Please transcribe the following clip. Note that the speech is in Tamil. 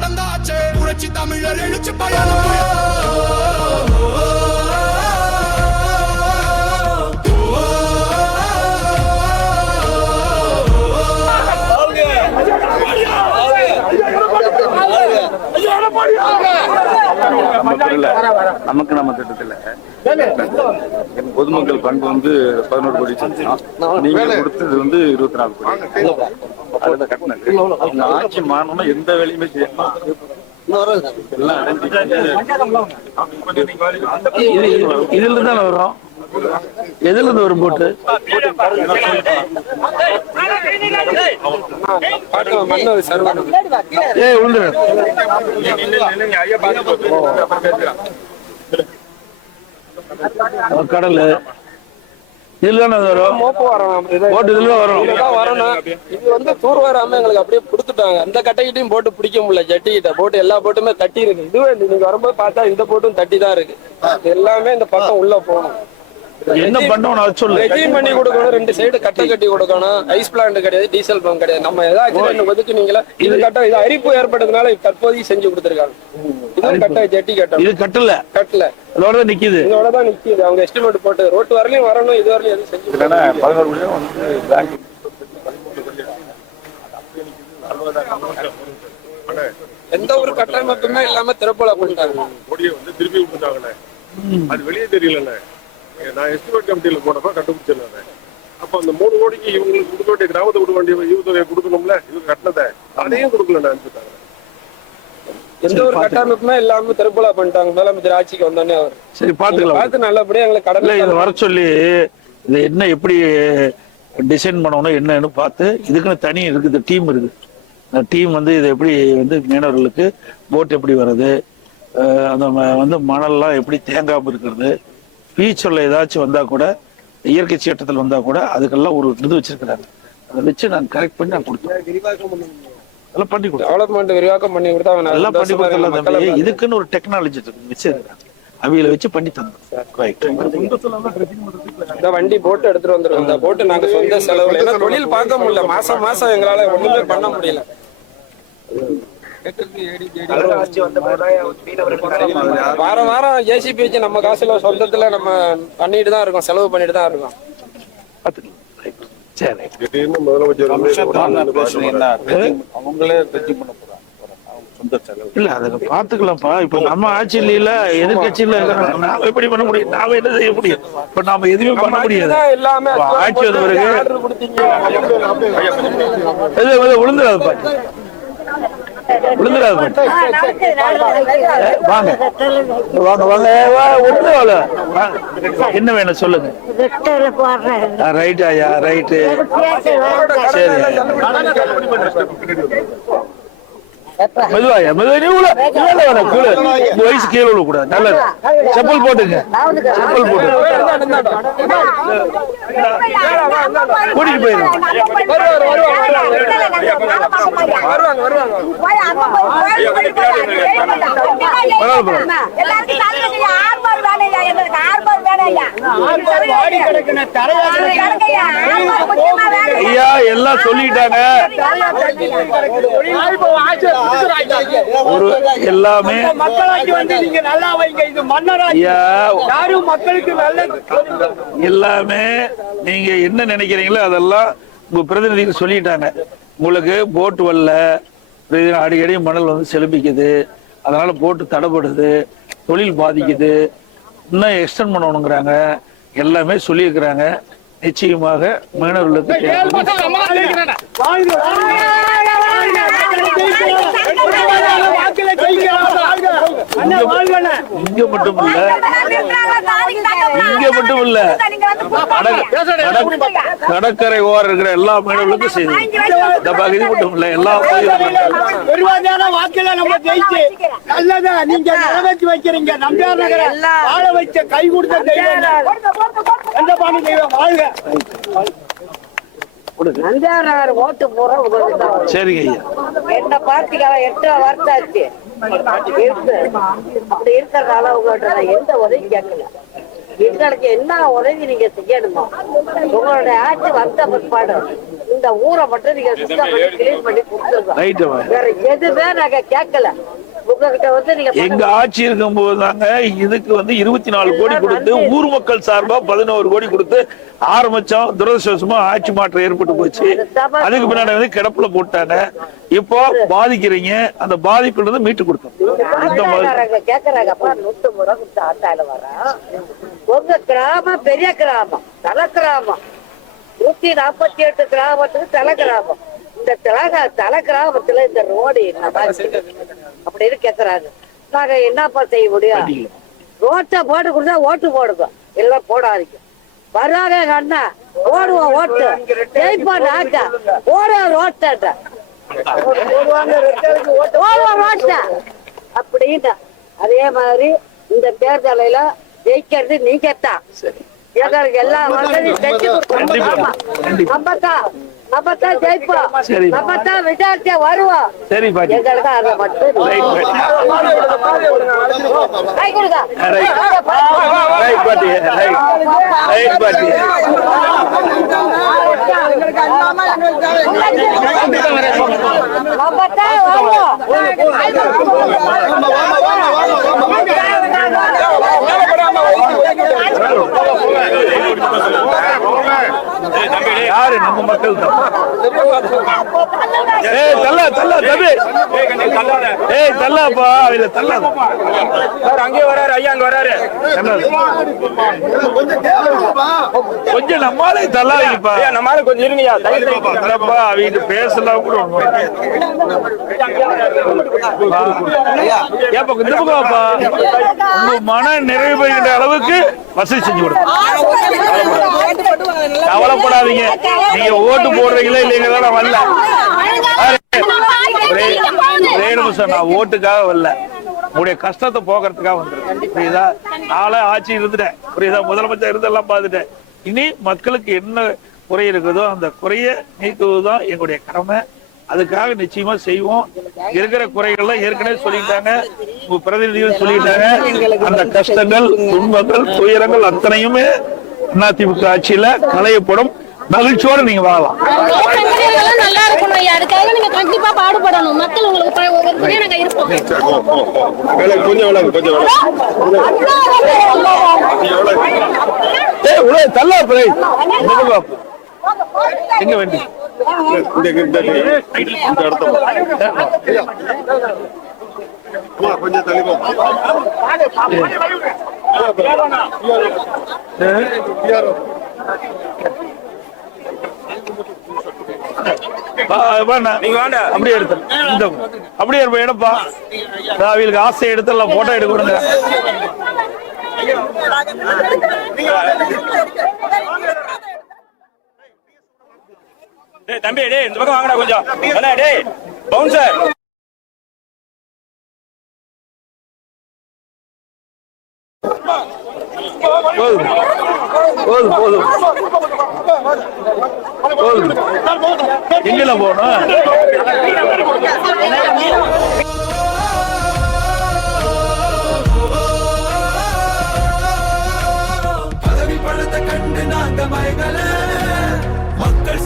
நடந்தாச்சு புரட்சி தமிழர் எழுச்சி பயணம். நமக்கு நம்ம திட்டத்துல பொதுமக்கள் பங்கு வந்து 11 கோடி நீங்க கொடுத்தது வந்து 24 கோடி. அதுல கட்டினது ஆட்சி மாறணும்னா எந்த வேலையுமே செய்யணும். இதுல இருந்து தானே வரும், எதுல இருந்து வரும் போட்டு கடல் இதுல வரும், போட்டு இதுல வரும். இது வந்து தூர் வராம எங்களுக்கு அப்படியே கொடுத்துட்டாங்க. அந்த கட்டைக்கிட்டையும் போட்டு பிடிக்க முடியல, ஜட்டி கிட்ட போட்டு எல்லா போட்டுமே தட்டி இருக்கு. இதுவே நீங்க வரும்போது பார்த்தா இந்த போட்டும் தட்டி தான் இருக்கு. எல்லாமே இந்த பக்கம் உள்ள போகணும். என்ன பண்ணணும் சொல்லு. ரெஜிம் பண்ணி கொடுக்கணும், 2 சைடு கட்டை கட்டி கொடுக்கணும். ஐஸ் பிளான்ட் கிடையாது, டீசல் பம்ப் கிடையாது. நம்ம ஏதாச்சும் ஒதுக்குனீங்களா? இது கட்ட இது அரிப்பு ஏற்படுறதுனால தற்போதைக்கு செஞ்சு கொடுத்துருக்காங்க. இது கட்டை ஜட்டி கட்டம், இது கட்டல இதோட நிக்குது, இதோடதான் நிக்குது. அவங்க எஸ்டிமேட் போட்டு ரோட்டு வரலையும் வரணும், இது வரலையும் எதுவும் செஞ்சு. எந்த ஒரு கட்டமைப்புமே இல்லாம திறப்போல பண்ணிட்டாங்க. திருப்பி விட்டுட்டாங்கண்ணே, அது வெளியே தெரியலண்ணே. நான் எஸ்டிமேட் கமிட்டியில போனப்ப கண்டுபிடிச்சிருந்தேன். அப்ப அந்த 3 கோடிக்கு இவங்களுக்கு கொடுக்க வேண்டிய கிராமத்தை கொடுக்க வேண்டிய ஈவுத்தொகையை கொடுக்கணும்ல, இவங்க கட்டினதை அதையும் கொடுக்கல அனுப்பிட்டாங்க. எந்த ஒரு கட்டமைப்புமே இல்லாம திறப்போல பண்ணிட்டாங்க. முதலமைச்சர் ஆட்சிக்கு வந்தோடனே அவர் சரி பாத்துக்கலாம், பார்த்து நல்லபடியா எங்களை கடல இதை வர சொல்லி இது என்ன எப்படி டிசைன் பண்ணணும் என்னன்னு பார்த்து இதுக்குன்னு தனி இருக்குது, டீம் இருக்குது. அந்த டீம் வந்து இதை எப்படி வந்து மீனவர்களுக்கு போட் எப்படி வர்றது, அந்த வந்து மணல்லாம் எப்படி தேங்காம இருக்கிறது, பீச்சரில் ஏதாச்சும் வந்தா கூட இயற்கை சீற்றத்தில் வந்தா கூட அதுக்கெல்லாம் ஒரு இது வச்சிருக்கிறாங்க. அதை வச்சு நான் கரெக்ட் பண்ணி நான் கொடுத்தேன். அதெல்லாம் பண்ணி கொடுத்தேன், டெவலப்மெண்ட் விரிவாக்கம் பண்ணி கொடுத்தா எல்லாம் பண்ணி கொடுத்தலாம். இதுக்குன்னு ஒரு டெக்னாலஜி வச்சிருக்காங்க, அவையில வச்சு பண்ணி தந்தோம். இந்த வண்டி போட்டு எடுத்துட்டு வந்துருவோம். இந்த போட்டு நாங்க சொந்த செலவுல தொழில் பார்க்க முடியல, மாசம் மாசம் எங்களால ஒண்ணுமே பண்ண முடியல. வாரம் வாரம் ஜேசிபி வச்சு நம்ம காசுல சொந்தத்துல நம்ம பண்ணிட்டு தான் இருக்கோம், செலவு பண்ணிட்டு தான் இருக்கோம். இல்ல அதை பாத்துக்கலாம்ப்பா. இப்ப நம்ம ஆட்சியில இல்ல எதிர்கட்சியில நாம எப்படி பண்ண முடியும், நாம என்ன செய்ய முடியும்? இப்ப நாம எதுவுமே பண்ண முடியாது. எல்லாமே ஆட்சி வந்த பிறகு விழுந்துடாதுப்பா, விழுந்துடாது. வாங்க வாங்க வாங்க, என்ன வேணும் சொல்லுங்க. ரைட் ஐயா, ரைட்டு, சரி. மெதுவாயா, மெதுவா வயசு கீழே விழ கூடாது. நல்லது, செப்பல் போட்டுங்க, செப்பல் போட்டு கூட்டிட்டு போயிருங்க. ஐயா எல்லாம் சொல்லிட்டாங்க, ஒரு எல்லாமே மக்களாட்சி வந்து நீங்க நல்லா வைங்க. இது மன்னராட்சி, யாரும் மக்களுக்கு நல்லது எல்லாமே நீங்க என்ன நினைக்கிறீங்களோ அதெல்லாம் உங்க பிரதிநிதிகள் சொல்லிட்டாங்க. உங்களுக்கு போட்டு வரல, அடிக்கடி மணல் வந்து செலுப்பிக்குது, அதனால போட்டு தடைப்படுது, தொழில் பாதிக்குது, இன்னும் எக்ஸ்டெண்ட் பண்ணணுங்கிறாங்க, எல்லாமே சொல்லியிருக்கிறாங்க. நிச்சயமாக மீனவர்களுக்கு இங்க மட்டும் இல்ல, இங்க மட்டும் இல்ல, கடற்கரை ஓரம் இருக்கிற எல்லா மீனவர்களுக்கும் செய்து இந்த பகுதி மட்டும் இல்ல, எல்லா வாக்கில நம்ம ஜெயிச்சு நல்லதா நீங்க நிறைவேற்றி வைக்கிறீங்க. நம்பியார் நகர வாழ வச்ச கை கொடுத்த தெய்வம் எந்த பாணி தெய்வம் வாழ்க. ஓட்டு போறோம். சரிங்க ஐயா, என்ன பார்ட்டிக்காக 8 வருஷம் ஆச்சு அப்படி இருக்கிறதுனால உங்கள்கிட்ட நான் எந்த உதவி கேட்கல. எங்களுக்கு என்ன உதவி நீங்க செய்யணுமோ உங்களுடைய ஆட்சி வந்த பிற்பாடு இந்த ஊரை மட்டும் நீங்க சுத்தம் பண்ணி கிளீன் பண்ணி கொடுத்துருக்கோம். ரைட்டு. வேற எதுவுமே நாங்க கேட்கல. உங்ககிட்ட வந்து நீங்க எங்க ஆட்சி இருக்கும் போது தாங்க இதுக்கு வந்து 24 கோடி கொடுத்து ஊர் மக்கள் சார்பா 11 கோடி கொடுத்து ஆரம்பிச்சோம். துரதிருஷ்டவசமா ஆட்சி மாற்றம் ஏற்பட்டு போச்சு. அதுக்கு பின்னாடி வந்து கிடப்புல போட்டாங்க. இப்போ பாதிக்கிறீங்க, அந்த பாதிப்புல இருந்து மீட்டு கொடுத்தோம். கேக்குறாங்கப்பா 150 ரூபா கொடுத்து ஆட்டாயில வர உங்க கிராமம் பெரிய கிராமம், தல கிராமம், 148 கிராமத்துக்கு தல கிராமம். இந்த தல கிராமத்துல இந்த ரோடு என்னப்பா அப்படின்னு கேக்குறாங்க. நாங்க என்னப்பா செய்ய முடியும்? ரோட்டை போட்டு கொடுத்தா ஓட்டு போடுங்க, எல்லாம் போடாதீங்க. வராங்க எங்க அண்ணா, போடுவோம் ஓட்டு, ஜெயிப்போம் நாட்டா, போடுவோம் ரோட்டை அப்படின்னு. அதே மாதிரி இந்த தேர்தலில ஜெயிக்கிறது நீங்கத்தான். எங்களுக்கு எல்லா வசதியும் செஞ்சு கொடுக்கணும். நம்மத்தான் ஜெயிப்போம், நம்மத்தான் விசாரிச்சா வருவோம். சரி பாட்டி. எங்களுக்கு அதை மட்டும் கை கொடுங்க. நம்மத்தான் வருவோம். யாரு நம்ம மக்கள் தான். தல்லாப்பா இல்ல தள்ளாத. அங்கே வராரு ஐயா, அங்க வராரு. கொஞ்சம் நம்மளாலே தள்ளாதீங்கப்பா. நம்மளால கொஞ்சம் இருங்கய்யா. தள்ளப்பா அவங்க பேசலாம் கூட. ஏப்பா இந்த பக்கம்ப்பா, உங்க மன நிறைவு பெறுகின்ற அளவுக்கு வசதி செஞ்சு கொடுங்க. கவலைப்படாதீங்க, நீங்க ஓட்டு போடுறீங்களா இல்லைங்களா வரல. ஒரே நிமிஷம், நான் ஓட்டுக்காக வரல, உங்களுடைய கஷ்டத்தை போக்குறதுக்காக வந்துருக்கேன். புரியுதா? நாளை ஆட்சி இருந்துட்டேன், புரியுதா? முதலமைச்சர் இருந்தெல்லாம் பார்த்துட்டேன். இனி மக்களுக்கு என்ன குறை இருக்குதோ அந்த குறைய நீக்குவதுதான் எங்களுடைய கடமை. அதுக்காக நிச்சயமா செய்வோம். இருக்கிற குறைகள்லாம் ஏற்கனவே சொல்லிட்டாங்க, உங்க பிரதிநிதிகள் சொல்லிட்டாங்க. அந்த கஷ்டங்கள், துன்பங்கள், துயரங்கள் அத்தனையுமே அதிமுக ஆட்சியில களையப்படும். மகிழ்ச்சியோட நீங்க வாழலாம். நல்லா இருக்கணும் ஐயா, அதுக்காக நீங்க கண்டிப்பா பாடுபடணும். மக்கள் உங்களுக்கு நாங்க இருப்போம். தள்ளா எங்க வேண்டி கொஞ்சம் தெளிவா அப்படியே எடுத்து அப்படியே இருப்ப எடுப்பா. அவங்களுக்கு ஆசை எடுத்துடலாம், போட்டோ எடுக்க கொடுங்க. தம்பி டேய் இந்த பக்கம் வாங்கடா கொஞ்சம். டேய் பவுன்சர் போதும் போதும் போதும் போதும். எங்கெல்லாம் போகணும்? பதவி படத்தை கண்டு நாங்க மயங்கல மக்கள்